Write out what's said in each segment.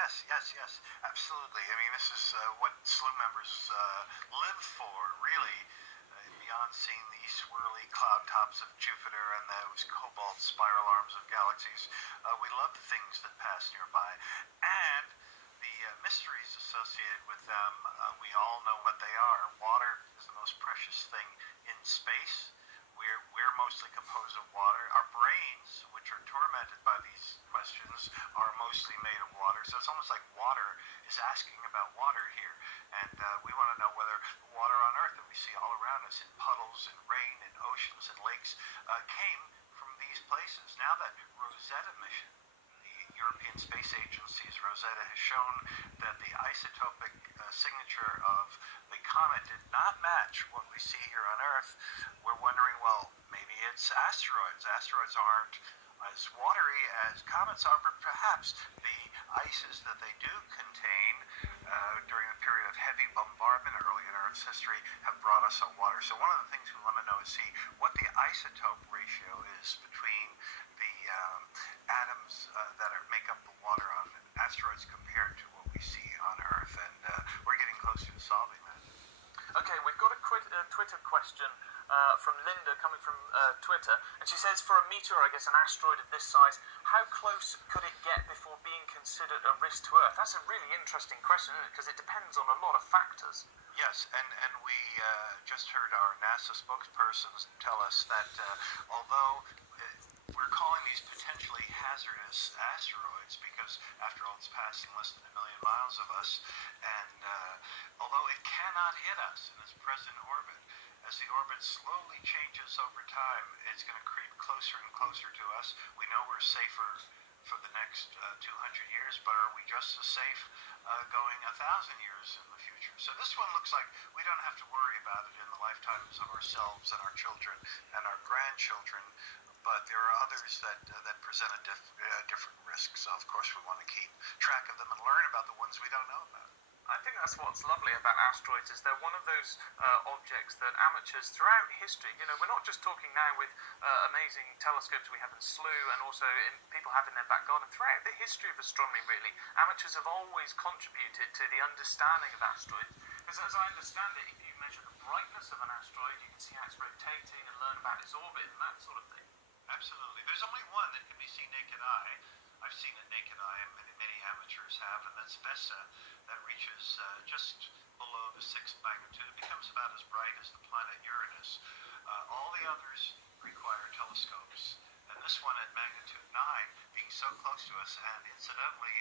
Yes, absolutely. I mean, this is what SLU members live for, really, beyond seeing the swirly cloud tops of Jupiter and those cobalt spiral arms of galaxies. We love the things that pass nearby, and the mysteries associated with them. We all know what they are. Water is the most precious thing in space. We're mostly composed of water. Our brains, which are tormented by these questions, are mostly made of water. So it's almost like water is asking about water here. And we want to know whether the water on Earth that we see all around us in puddles and rain and oceans and lakes came from these places. Now that Rosetta mission, the European Space Agency's Rosetta, has shown that the isotopic signature of the comet did not match what we see here on Earth. We're wondering, well, maybe it's asteroids. Asteroids aren't as watery as comets are, but perhaps the ices that they do contain during the period of heavy bombardment early in Earth's history have brought us some water. So one of the things we want to know is see what the isotope ratio is between the atoms that make up the water on asteroids compared to what we see on Earth, and we're getting closer to solving that. Okay, we've got a Twitter question from Linda coming from Twitter, and she says, for a meteor, I guess an asteroid of this size, how close could it get before being considered a risk to Earth? That's a really interesting question, isn't it? Because it depends on a lot of factors. Yes, and we just heard our NASA spokespersons tell us that although we're calling these potentially hazardous asteroids because, after all, it's passing less than 1 million miles of us, and although it cannot hit us in its present orbit, as the orbit slowly changes over time, it's going to creep closer and closer to us. We know we're safer for the next 200 years, but are we just as safe going 1,000 years in the future? So this one looks like we don't have to worry about it in the lifetimes of ourselves and our children and our grandchildren, but there are others that present different risks. So of course we want to keep track of them and learn about the ones we don't know about. I think that's what's lovely about asteroids, is they're one of those objects that amateurs throughout history, we're not just talking now with amazing telescopes we have in SLU and also people have in their back garden. Throughout the history of astronomy, really, amateurs have always contributed to the understanding of asteroids. Because as I understand it, if you measure the brightness of an asteroid, you can see how it's rotating and learn about its orbit and that sort of thing. Absolutely. There's only one that can be seen naked eye. I've seen it naked eye, and many amateurs have, and that's Vesta. That reaches just below the 6th magnitude. It becomes about as bright as the planet Uranus. All the others require telescopes, and this one at magnitude 9 being so close to us, and incidentally,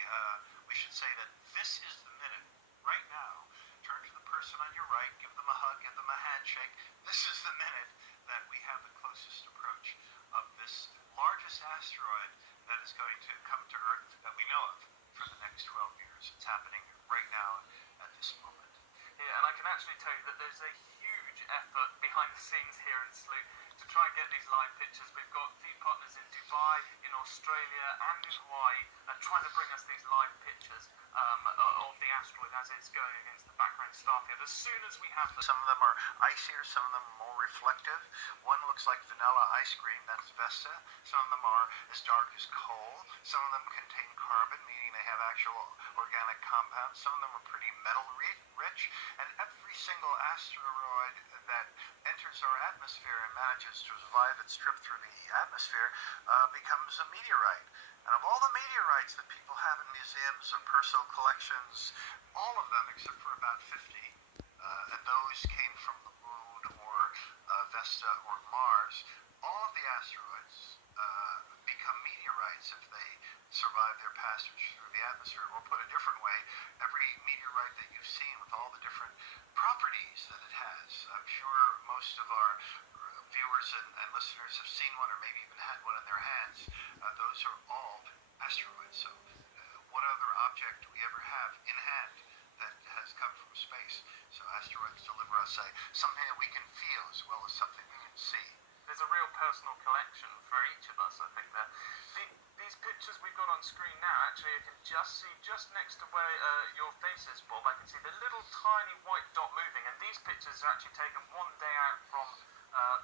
we should say that this is the minute, right now. Turn to the person on your right, give them a hug, give them a handshake. This is the minute that we have the closest approach of this largest asteroid that is going to come to Earth that we know of for the next 12 years. It's happening right now at this moment. Yeah, and I can actually tell you that there's a huge effort behind the scenes here in SLU to try and get these live pictures. We've got feed partners in Dubai, in Australia, and in Hawaii trying to bring us these live pictures of the asteroid as it's going against the background star field. As soon as we have them. Some of them are icier, some of them are more reflective. One looks like vanilla ice cream, that's Vesta. Some of them are as dark as coal. Some of them contain carbon, meaning they have actual organic compounds. Some of them are pretty metal rich. And every single asteroid that enters our atmosphere and manages to survive its trip through the atmosphere becomes a meteorite. And of all the meteorites that people have in museums or personal collections, all of them, except for about 50, and those came from the Moon or Vesta or Mars, all of the asteroids become meteorites if they survive their passage through the atmosphere. Or put a different way, every meteorite that you've seen with all the different properties that it has, I'm sure most of our viewers and listeners have seen one or maybe even had one in their hands. Those are all asteroids. So what other object do we ever have in hand that has come from space? So asteroids deliver us something that we can feel as well as something we can see. There's a real personal collection for each of us, I think. These pictures we've got on screen now, actually, I can just see just next to where your face is, Bob, I can see the little tiny white dot moving, and these pictures are actually taken one day out from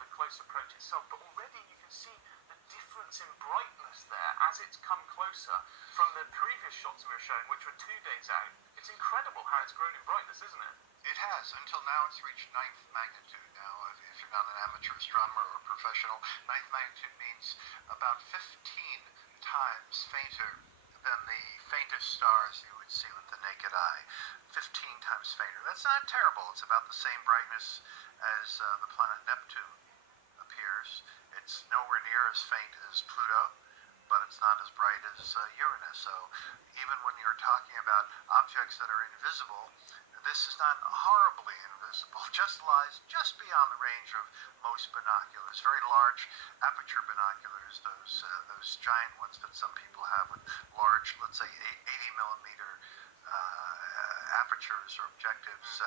the close approach itself, but already you can see the difference difference in brightness there as it's come closer from the previous shots we were showing, which were 2 days out. It's incredible how it's grown in brightness, isn't it? It has. Until now, it's reached ninth magnitude. Now, if you're not an amateur astronomer or a professional, ninth magnitude means about 15 times fainter than the faintest stars you would see with the naked eye. 15 times fainter. That's not terrible. It's about the same brightness as the planet Neptune appears. It's nowhere near as faint as Pluto, but it's not as bright as Uranus. So even when you're talking about objects that are invisible, this is not horribly invisible. Just lies just beyond the range of most binoculars. Very large aperture binoculars, those giant ones that some people have with large, let's say 80 millimeter apertures or objectives.